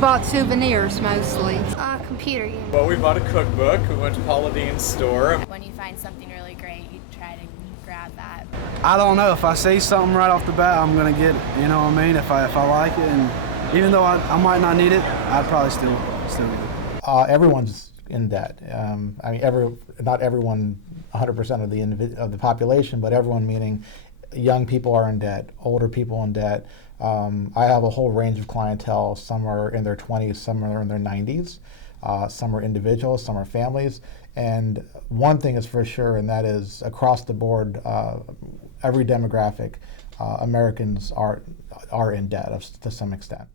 bought souvenirs mostly. Computer game. Well, we bought a cookbook. We went to Paula Deen's store. When you find something really great, you try to grab that. I don't know. If I see something right off the bat, I'm gonna get it. You know what I mean? If I like it, and even though I might not need it, I'd probably still get it. Everyone's in debt. I mean, not everyone, 100% of the population, but everyone meaning young people are in debt, older people in debt. I have a whole range of clientele. Some are in their 20s, some are in their 90s. Some are individuals, some are families. And one thing is for sure, and that is across the board, every demographic, Americans are in debt to some extent.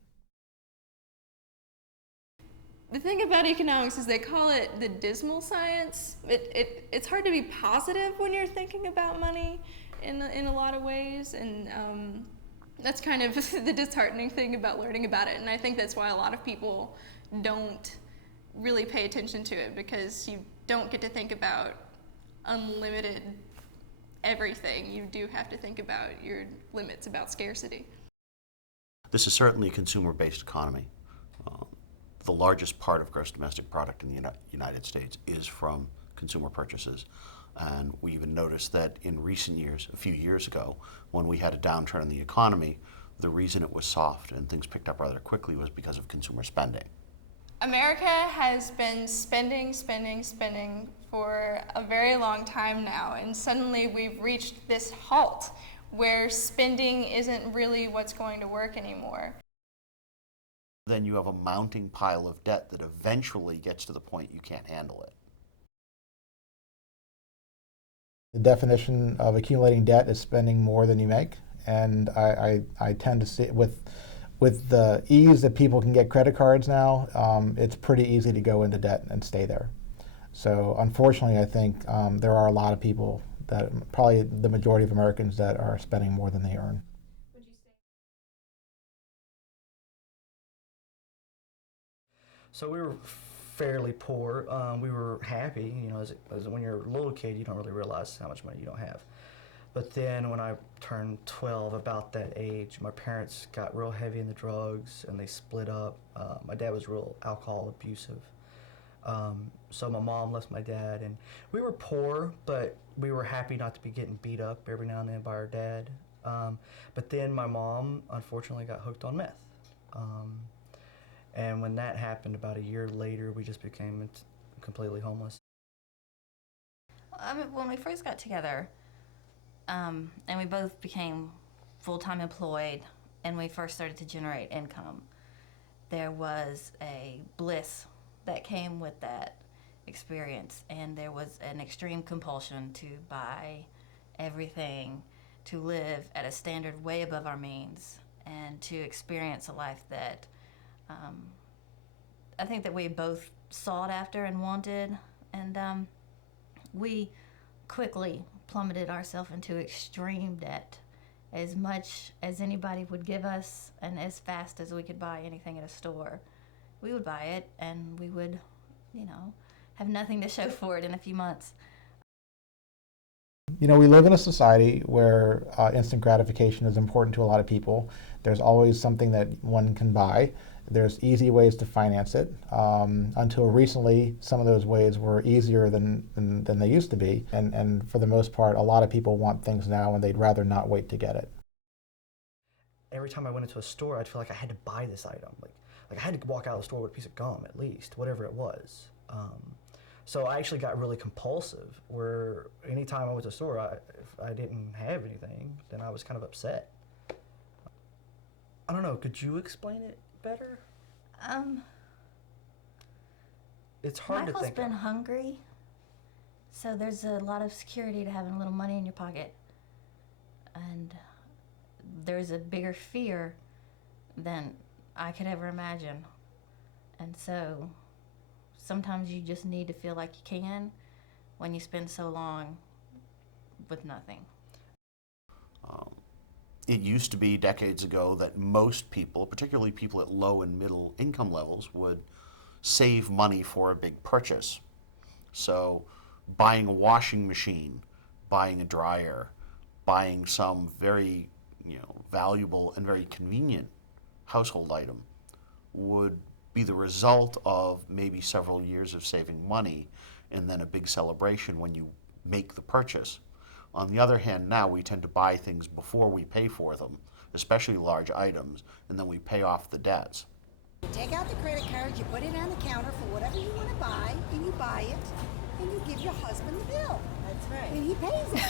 The thing about economics is they call it the dismal science. It's hard to be positive when you're thinking about money in a lot of ways, and that's kind of the disheartening thing about learning about it. And I think that's why a lot of people don't really pay attention to it, because you don't get to think about unlimited everything. You do have to think about your limits, about scarcity. This is certainly a consumer-based economy. The largest part of gross domestic product in the United States is from consumer purchases. And we even noticed that in recent years, a few years ago, when we had a downturn in the economy, the reason it was soft and things picked up rather quickly was because of consumer spending. America has been spending for a very long time now, and suddenly we've reached this halt where spending isn't really what's going to work anymore. Then you have a mounting pile of debt that eventually gets to the point you can't handle it. The definition of accumulating debt is spending more than you make, and I tend to see with the ease that people can get credit cards now, it's pretty easy to go into debt and stay there. So unfortunately, I think there are a lot of people, that probably the majority of Americans, that are spending more than they earn. So we were fairly poor. We were happy, you know, as when you're a little kid, you don't really realize how much money you don't have. But then when I turned 12, about that age, my parents got real heavy in the drugs and they split up. My dad was real alcohol abusive. So my mom left my dad, and we were poor, but we were happy not to be getting beat up every now and then by our dad. But then my mom, unfortunately, got hooked on meth. And when that happened, about a year later, we just became completely homeless. When we first got together, and we both became full-time employed, and we first started to generate income, there was a bliss that came with that experience, and there was an extreme compulsion to buy everything, to live at a standard way above our means, and to experience a life that I think that we both sought after and wanted, and we quickly plummeted ourselves into extreme debt, as much as anybody would give us and as fast as we could buy anything at a store. We would buy it, and we would, you know, have nothing to show for it in a few months. You know, we live in a society where instant gratification is important to a lot of people. There's always something that one can buy. There's easy ways to finance it. Until recently, some of those ways were easier than they used to be. And for the most part, a lot of people want things now, and they'd rather not wait to get it. Every time I went into a store, I'd feel like I had to buy this item. Like I had to walk out of the store with a piece of gum, at least, whatever it was. So I actually got really compulsive, where anytime I went to the store, if I didn't have anything, then I was kind of upset. I don't know, could you explain it better? It's hard Michael's to think been of. hungry, so there's a lot of security to having a little money in your pocket. And there's a bigger fear than I could ever imagine. And so sometimes you just need to feel like you can when you spend so long with nothing. It used to be decades ago that most people, particularly people at low and middle income levels, would save money for a big purchase. So buying a washing machine, buying a dryer, buying some very valuable and very convenient household item would be the result of maybe several years of saving money and then a big celebration when you make the purchase. On the other hand, now we tend to buy things before we pay for them, especially large items, and then we pay off the debts. You take out the credit card, you put it on the counter for whatever you want to buy, and you buy it, and you give your husband the bill. That's right. And he pays it.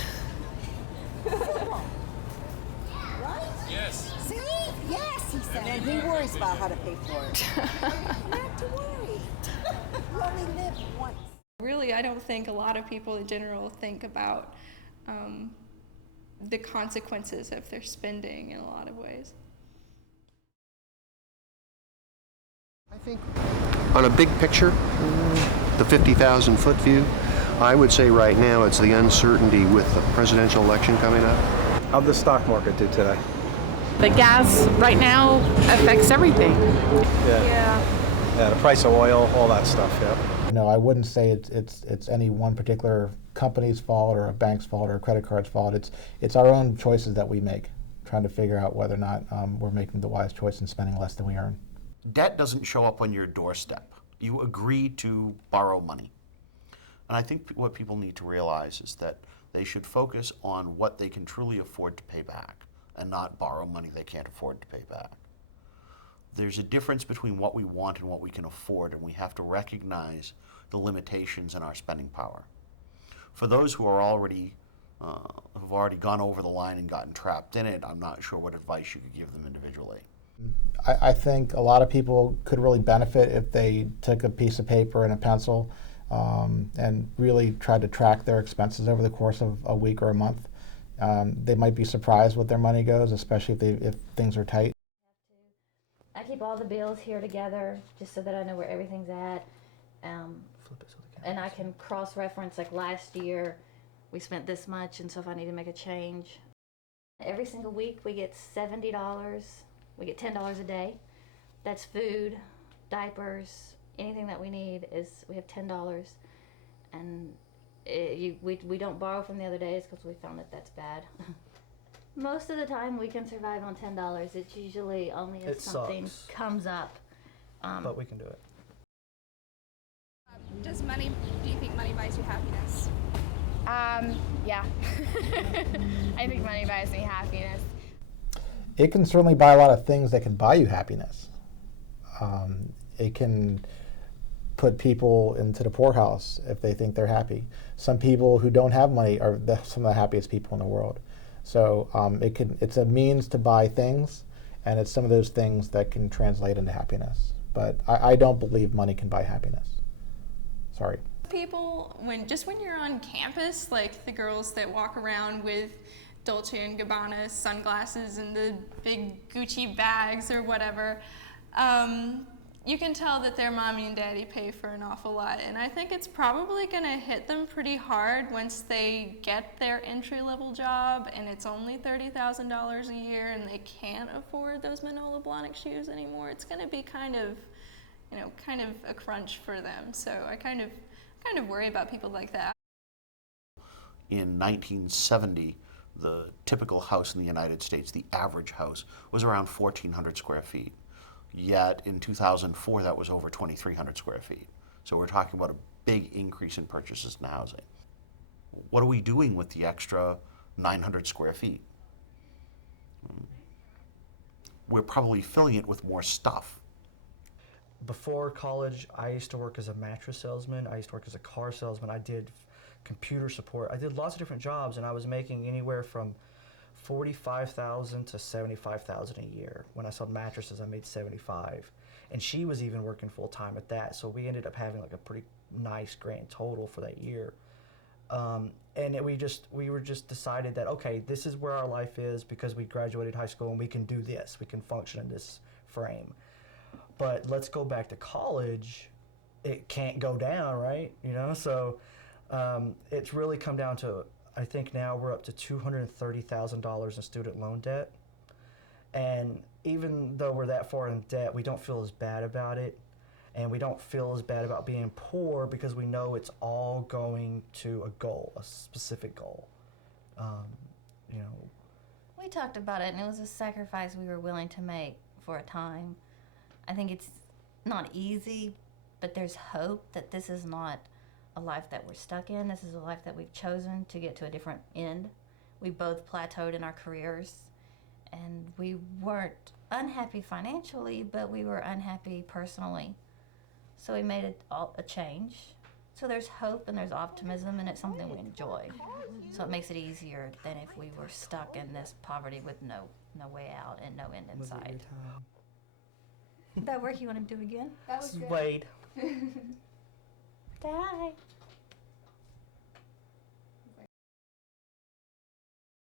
Simple. Right? Yes. See? Yes, he said. And then he worries about how to pay for it. Not to worry. You only live once. Really, I don't think a lot of people in general think about the consequences of their spending in a lot of ways. I think on a big picture, the 50,000-foot view, I would say right now it's the uncertainty with the presidential election coming up. How'd the stock market do today? The gas right now affects everything. Yeah, the price of oil, all that stuff, yeah. No, I wouldn't say it's any one particular company's fault or a bank's fault or a credit card's fault. It's our own choices that we make, trying to figure out whether or not we're making the wise choice and spending less than we earn. Debt doesn't show up on your doorstep. You agree to borrow money. And I think what people need to realize is that they should focus on what they can truly afford to pay back and not borrow money they can't afford to pay back. There's a difference between what we want and what we can afford, and we have to recognize the limitations in our spending power. For those who are already have already gone over the line and gotten trapped in it, I'm not sure what advice you could give them individually. I think a lot of people could really benefit if they took a piece of paper and a pencil and really tried to track their expenses over the course of a week or a month. They might be surprised what their money goes, especially if things are tight. I keep all the bills here together just so that I know where everything's at. And I can cross-reference, like last year we spent this much, and so if I need to make a change. Every single week we get $70. We get $10 a day. That's food, diapers, anything that we need is, we have $10. And we don't borrow from the other days because we found that that's bad. Most of the time we can survive on $10. It's usually only if something comes up. But we can do it. Do you think money buys you happiness? Yeah. I think money buys me happiness. It can certainly buy a lot of things that can buy you happiness. It can put people into the poorhouse if they think they're happy. Some people who don't have money are some of the happiest people in the world. So it's a means to buy things, and it's some of those things that can translate into happiness. But I don't believe money can buy happiness. Sorry. People, when you're on campus, like the girls that walk around with Dolce & Gabbana sunglasses and the big Gucci bags or whatever, you can tell that their mommy and daddy pay for an awful lot. And I think it's probably going to hit them pretty hard once they get their entry-level job and it's only $30,000 a year and they can't afford those Manolo Blahnik shoes anymore. It's going to be kind of a crunch for them. So I kind of worry about people like that. In 1970, the typical house in the United States, the average house, was around 1,400 square feet. Yet in 2004, that was over 2,300 square feet. So we're talking about a big increase in purchases in housing. What are we doing with the extra 900 square feet? We're probably filling it with more stuff. Before college, I used to work as a mattress salesman. I used to work as a car salesman. I did computer support. I did lots of different jobs, and I was making anywhere from $45,000 to $75,000 a year. When I sold mattresses, I made $75,000, and she was even working full time at that. So we ended up having like a pretty nice grand total for that year. We were just decided that, okay, this is where our life is because we graduated high school and we can do this. We can function in this frame. But let's go back to college. It can't go down, right? So it's really come down to, I think now we're up to $230,000 in student loan debt. And even though we're that far in debt, we don't feel as bad about it. And we don't feel as bad about being poor because we know it's all going to a goal, a specific goal. We talked about it, and it was a sacrifice we were willing to make for a time. I think not easy, but there's hope that this is not a life that we're stuck in. This is a life that we've chosen to get to a different end. We both plateaued in our careers, and we weren't unhappy financially, but we were unhappy personally. So we made it all a change. So there's hope and there's optimism, and it's something we enjoy. So it makes it easier than if we were stuck in this poverty with no way out and no end in sight. That work you want to do again? That was good. Wade. Die.